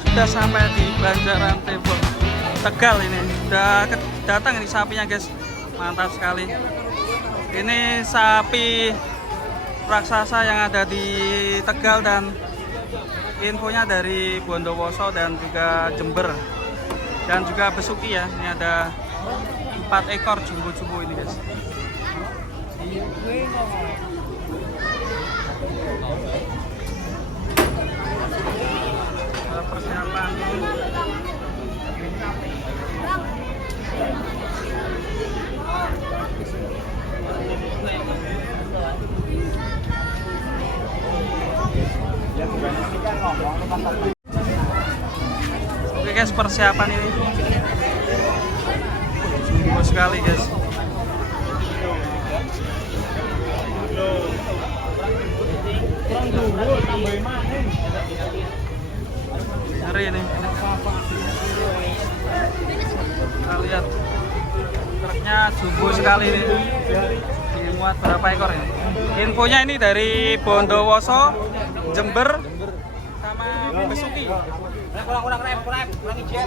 Sudah sampai di Banjaran Tembok Tegal. Ini udah datang ini sapinya guys, mantap sekali. Ini sapi raksasa yang ada di Tegal dan infonya dari Bondowoso dan juga Jember dan juga Besuki ya. Ini ada 4 ekor jumbo-jumbo ini guys. Persiapan oke guys, persiapan ini sungguh sekali guys. Ngeri ini. Kita lihat truknya jumbo sekali ini. Dimuat berapa ekor ini? Infonya ini dari Bondowoso, Jember, sama Besuki. Kurang izin.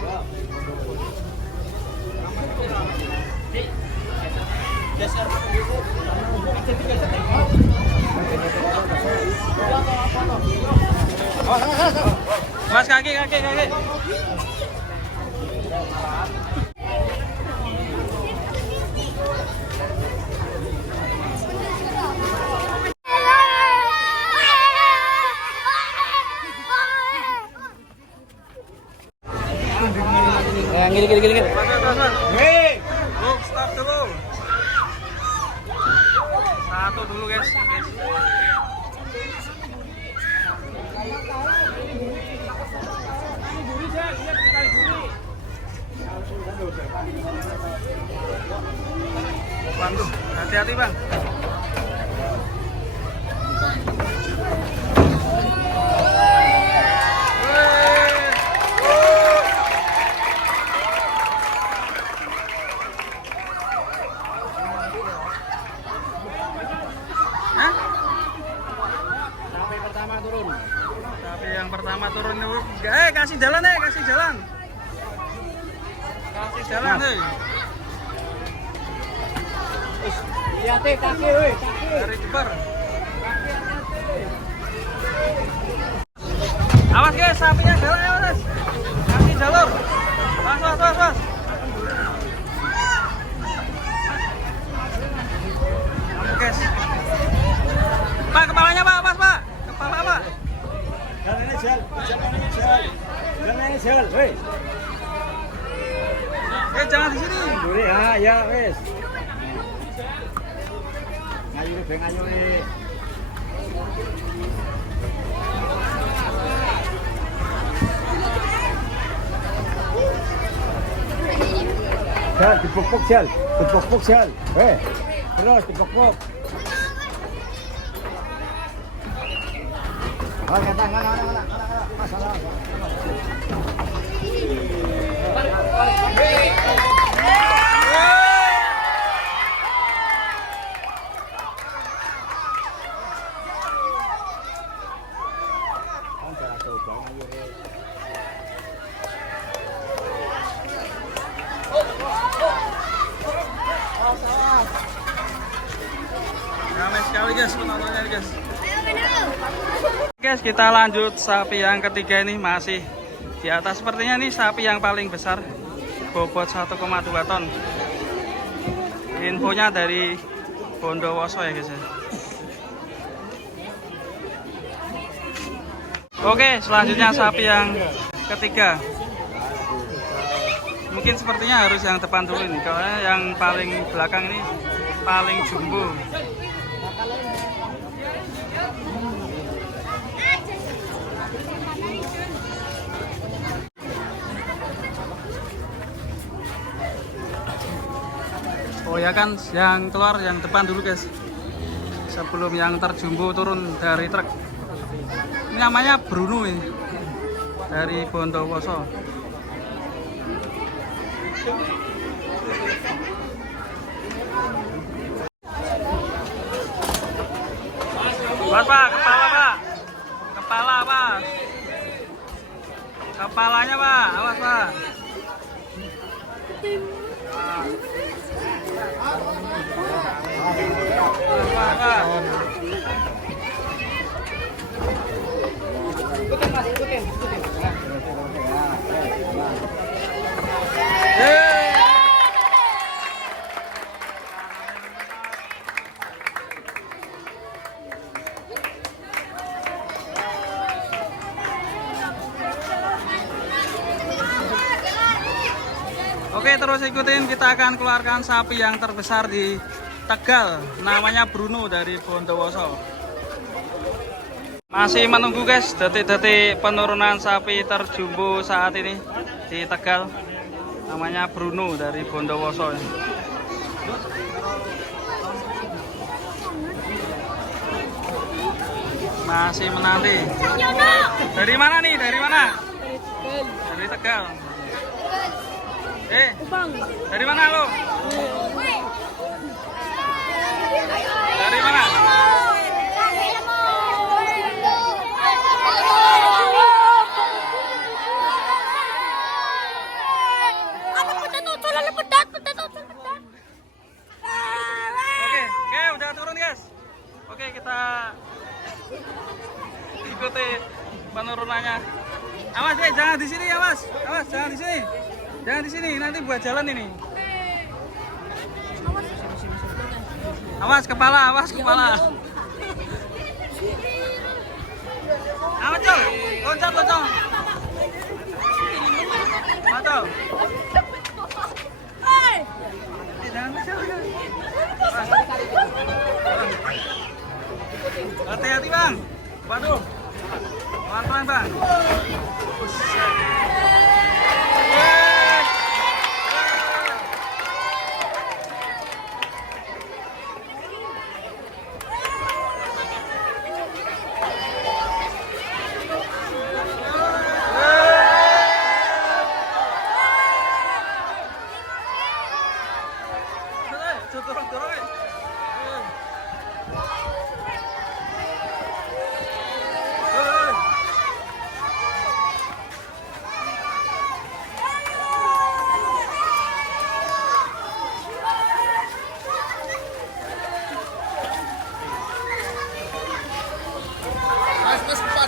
Mas, kaki. Gini. Hei, stop dulu. Satu dulu guys. Waduh, hati-hati bang. Sapi yang pertama turun dulu. Kasih jalan. Kasih jalan, hei. Hati-hati kaki. Dari Jember. Awas guys, sapinya jalan ya mas. Kasih jalur. Pas. Ampun guys. Pak, kepalanya pak, pak. Kepala pak. Jangan jalan, hei. Jangan di sini. Ya, wes. Ayo. Jal, dipuk-puk jal. Terus dipuk-puk. Masalah. Ramai sekali guys penontonnya guys. Guys, kita lanjut sapi yang ketiga ini masih di atas. Sepertinya ini sapi yang paling besar, bobot 1,2 ton. Infonya dari Bondowoso ya guys ya. Oke, selanjutnya sapi yang ketiga. Mungkin sepertinya harus yang depan dulu nih, karena yang paling belakang ini paling jumbo. Oh ya kan, yang keluar yang depan dulu guys, sebelum yang terjumbo turun dari truk. Ini namanya Bruno ini. dari Bondowoso. Buat Pak, kepala Pak. Kepala Pak. Kepalanya Pak, awas Pak. Pak. Oke, terus ikutin, kita akan keluarkan sapi yang terbesar di Tegal, namanya Bruno dari Bondowoso. Masih menunggu guys detik-detik penurunan sapi terjumbo saat ini di Tegal, namanya Bruno dari Bondowoso. Masih menanti. Dari mana nih? Dari mana? Dari Tegal. Dari mana lo? Dari mana? Oke, udah turun guys. Oke, kita ikuti penurunannya. Awas deh, jangan di sini ya mas. Awas, jangan di sini. Jangan di sini, nanti buat jalan ini. Awas kepala, awas kepala. Awas Cong, loncat lo Cong. Macam. Hati-hati bang. Waduh. Pelan-pelan bang.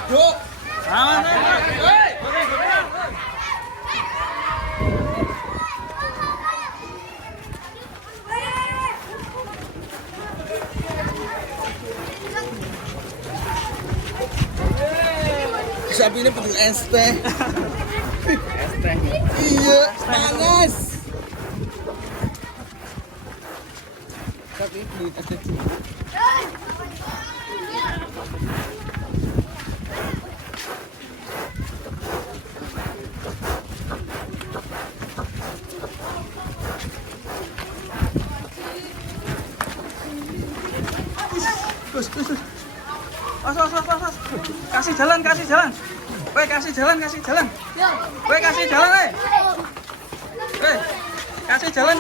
Duk. Sapi ini butuh es teh. Es teh. Iya, panas. Sapi beli es teh. Terus. Kasih jalan. Woi, kasih jalan. Woi, kasih jalan, woi. Woi, kasih jalan.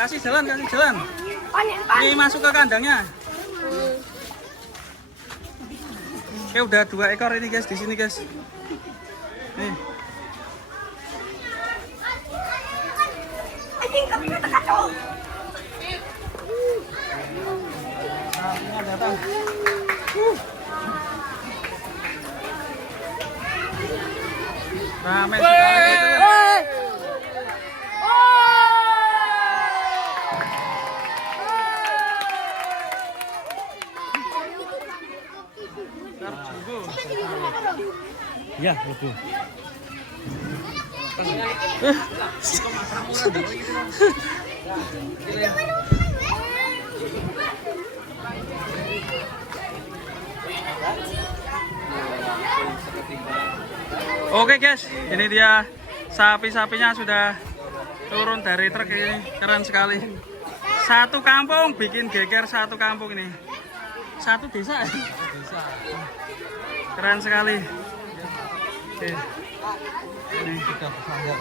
Kasih jalan. Ini masuk ke kandangnya. Oke, udah 2 ekor ini guys di sini guys. Nih. Sapinya datang. Ramai sekali. Terjumbo. Ya, betul. Oke guys, ini dia sapi-sapinya sudah turun dari truk ini, keren sekali. Satu kampung bikin geger, satu kampung ini, satu desa. Keren sekali. Oke. Ini Kita sangat.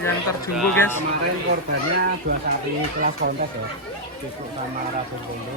yang terjumbo guys. Kemarin korbannya 2 sapi kelas kontes ya. Cukup sama Raden Kondo.